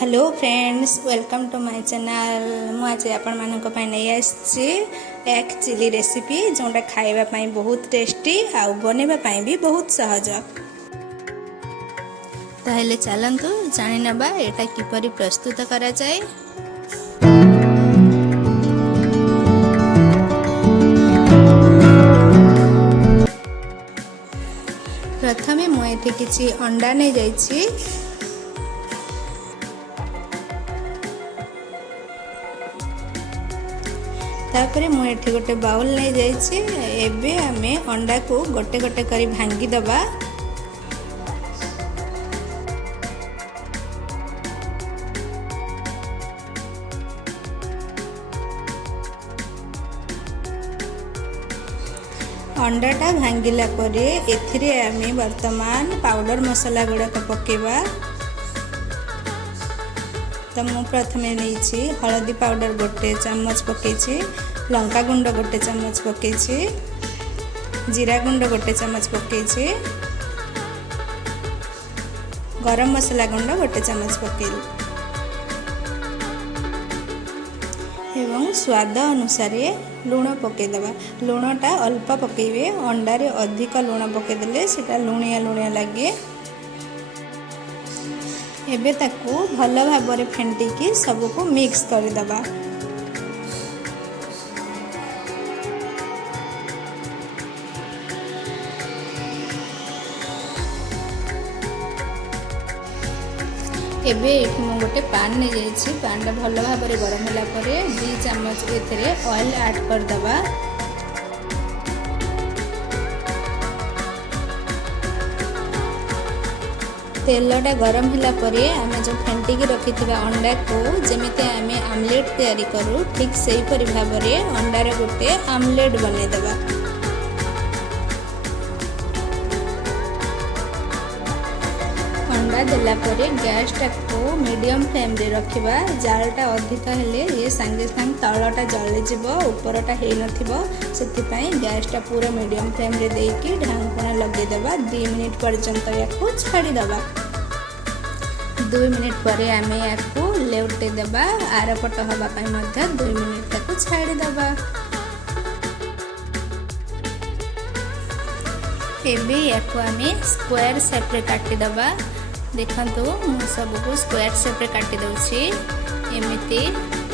Hello friends, welcome to my channel. मुझे आपण मानक नहीं आसी एक चिली रेसिपी जोटा खाइबा बहुत टेस्टी आउ बनैबा भी बहुत सहज। ताहले चलंतु जानि नबा एटा किपरि प्रस्तुत करा जाए। प्रथमे मुझे किसी अंडा नहीं जाइछि। तापरे मुझे गोटे बाउल नहीं जाइछि। एबे आमे अंडा को गोटे गोटे करी भांगी दबा। अंडाटा भांगिला परे एथिरे आमे वर्तमान पाउडर मसाला गुड़ाक पकेबा। तो मु प्रथमे नहीं हलदी पाउडर गोटे चम्मच पकईछि, लंका गुंड गोटे चम्मच पकईछि, जीरा गुंड गोटे चम्मच पकईछि, गरम मसाला गुंड गोटे चम्मच पकईली एवं स्वाद अनुसार लुण पकईदबा। लुणटा अल्प पकईबे, अंडारे अधिक लुण पकईदेले सेटा लुणिया लुणिया लगे। एबे ताकू भल भाव फेंटिकी सबको मिक्स करदबा। एबे मु गोटे पान नहीं जाइछि। पानटा भल भाव गरम होला परे 2 चम्मच एथिरे ऑयल ऐड करदबा। तेलटा गरम होला परे आमे जो फेंटिकी रखिथिबा अंडा को जेमिते आमे आमलेट तैयारी करू ठीक सेही परि भाबरे अंडारे गोटे आमलेट बनै देबा। अंडा देला परे गैस टा को मीडियम फ्लेम रे रखिबा। जालटा अधिक हेले ये संगे संग तळटा जळि जिवो, ऊपरटा हे नथिबो। सेति पई गैस टा पूरा मीडियम फ्लेम रे देकी ढांकणा लगे देबा। 2 मिनिट पर्यंत याकू छाड़ी देबा। 2 मिनिट परे आमे याकू लेउटे देबा। आरपट हवा पई मध्य 2 मिनिट ताकू छाड़ी देबा। एबे याकू आमे स्क्वायर शेप रे काटी देबा। देखंतु मु सब को स्क्वायर शेप रे काटी दउछि। एमिति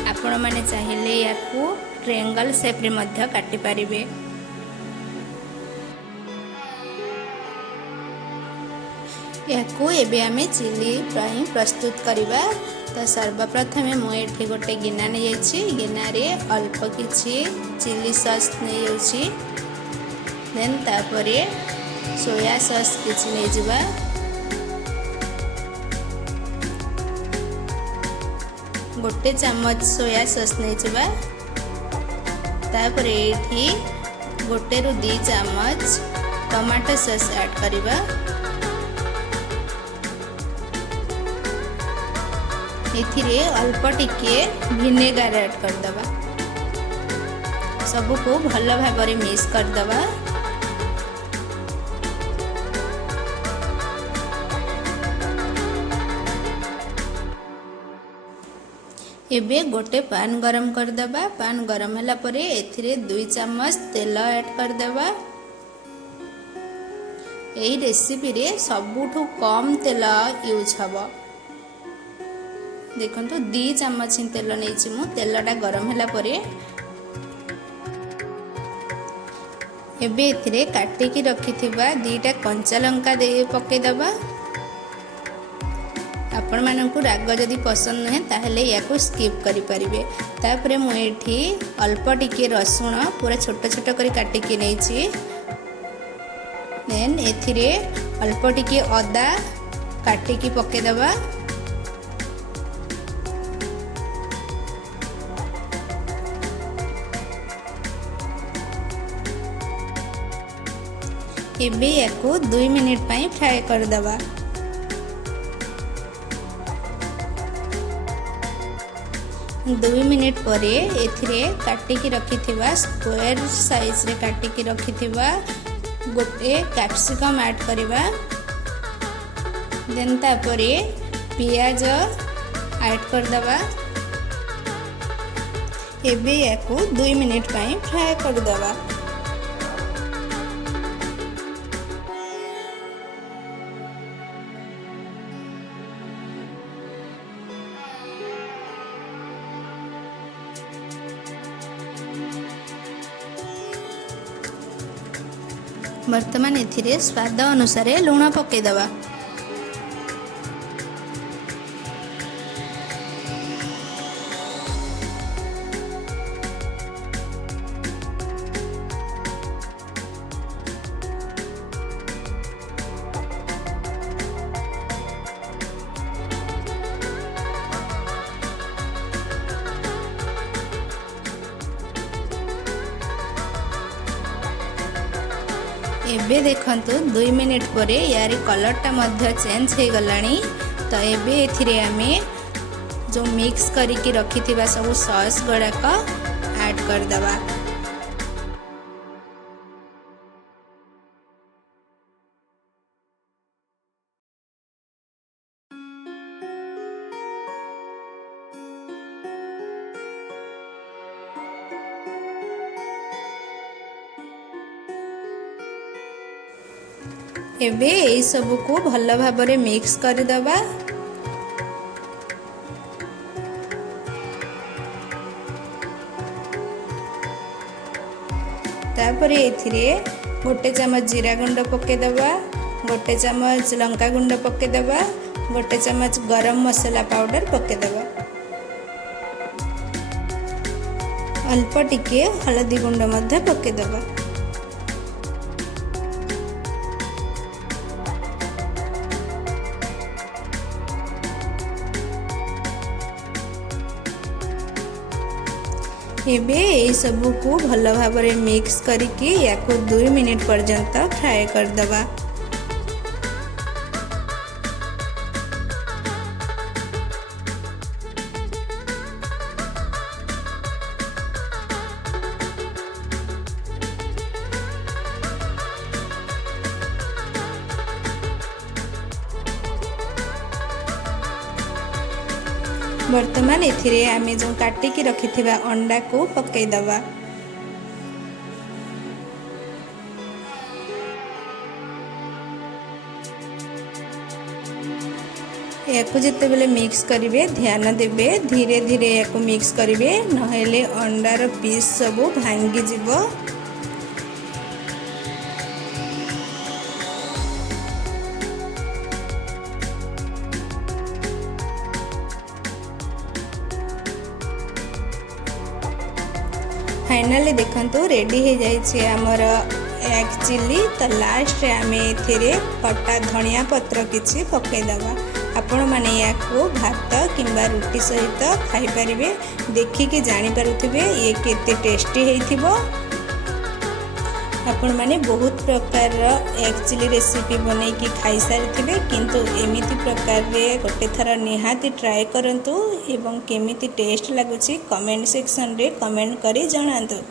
आपण माने चाहिले याकू ट्रायंगल शेप रे मध्य काटी परिबे। याकू एबे आमे चिली फ्राई प्रस्तुत करिबा। तो सर्वप्रथमे मु एठी गोटे गिना नै जाइछि। गिना रे अल्प किछि चिली सॉस नै जाउछि। देन तापरे सोया सॉस किछि नै जिबा। गोटे चम्मच सोया सॉस नै जिबा। तापरे एठी गोटे रु 2 चम्मच टमाटो सॉस ऐड करिबा। एथिरे अल्प टिके विनेगर ऐड कर दबा। सब को भल भाव मिक्स कर दबा। एबे गोटे पान गरम कर दबा। पान गरम होला परे एथिरे 2 चम्मच तेल ऐड कर दबा। एही रेसिपी रे सबुठु कम तेल यूज हबो। देखंतु 2 चम्मच तेल नहीं मु। तेलटा गरम होला परे एबे एथिरे काटिकी रखिथिबा 2टा कंचा लंका दे पके दबा। आपण मानकु राग जदि पसंद नहे ताहले याकू स्किप करि परिबे। तापरे मु एठी अल्प टिके रसुण पूरा छोट छोट करी काटिकी नैछि। देन एथिरे अल्प टिके अदा काटिकी पके दबा। एबे याकू 2 मिनिट पई फ्राई कर दबा। 2 मिनिट परे एथिरे काटिकी रखिथिबा स्क्वायर साइज रे काटिकी रखिथिबा गोटे कैप्सिकम ऐड करिबा। देन तापरे पियाज ऐड करदबा। एबे याकू 2 मिनिट पाई फ्राए करदबा। वर्तमान एथिरे स्वाद अनुसार लुण पकेदबा। एबे देखंतु 2 मिनिट परे यारी कलरटा मध्य चेंज हो गलानी। तो एबे एथिरे आमे जो मिक्स करिकी रखिथिबा सब सॉस गुड़ाक ऐड करदबा। एबे एई सब को भल भाबरे मिक्स करदबा। तापरे एथिरे गोटे चम्मच जीरा गुंड पकेदबा, गोटे चम्मच लंका गुंड पकेदबा, गोटे चम्मच गरम मसाला पाउडर पकेदबा, अल्प टिके हलदी गुंड मध्य पकेदबा। एबे ए सब को भल भाबरे मिक्स करिकी याको 2 मिनिट पर्यंत फ्राए करदबा। वर्तमान एथिरे आमे जो काटिकी रखिथिबा अंडा को पकई दबा। याकू जिते बेले मिक्स करिवे ध्यान देबे, धीरे धीरे याकू मिक्स करिवे नहेले अंडार पीस सब भांगी जिवो। फाइनली देखंतु रेडी हो जाइए आमर एग चिल्ली। तो लास्ट आम ए कटा धनिया पत्र किछि पकईदबा। आपण माने याकू भात किंबा रुटी सहित खाई परिबे। देखिकी जानी पारुथिबे ये केते टेस्टी हेइथिबो। आपण माने बहुत प्रकार एग चिल्ली रेसिपी बनैकी खाई सारिथिबे, किंतु एमिति प्रकार रे गोटे थर निहाती ट्राए करंतु एवं केमिति टेस्ट लागुछि कमेंट सेक्शन रे कमेंट करी जणांतु।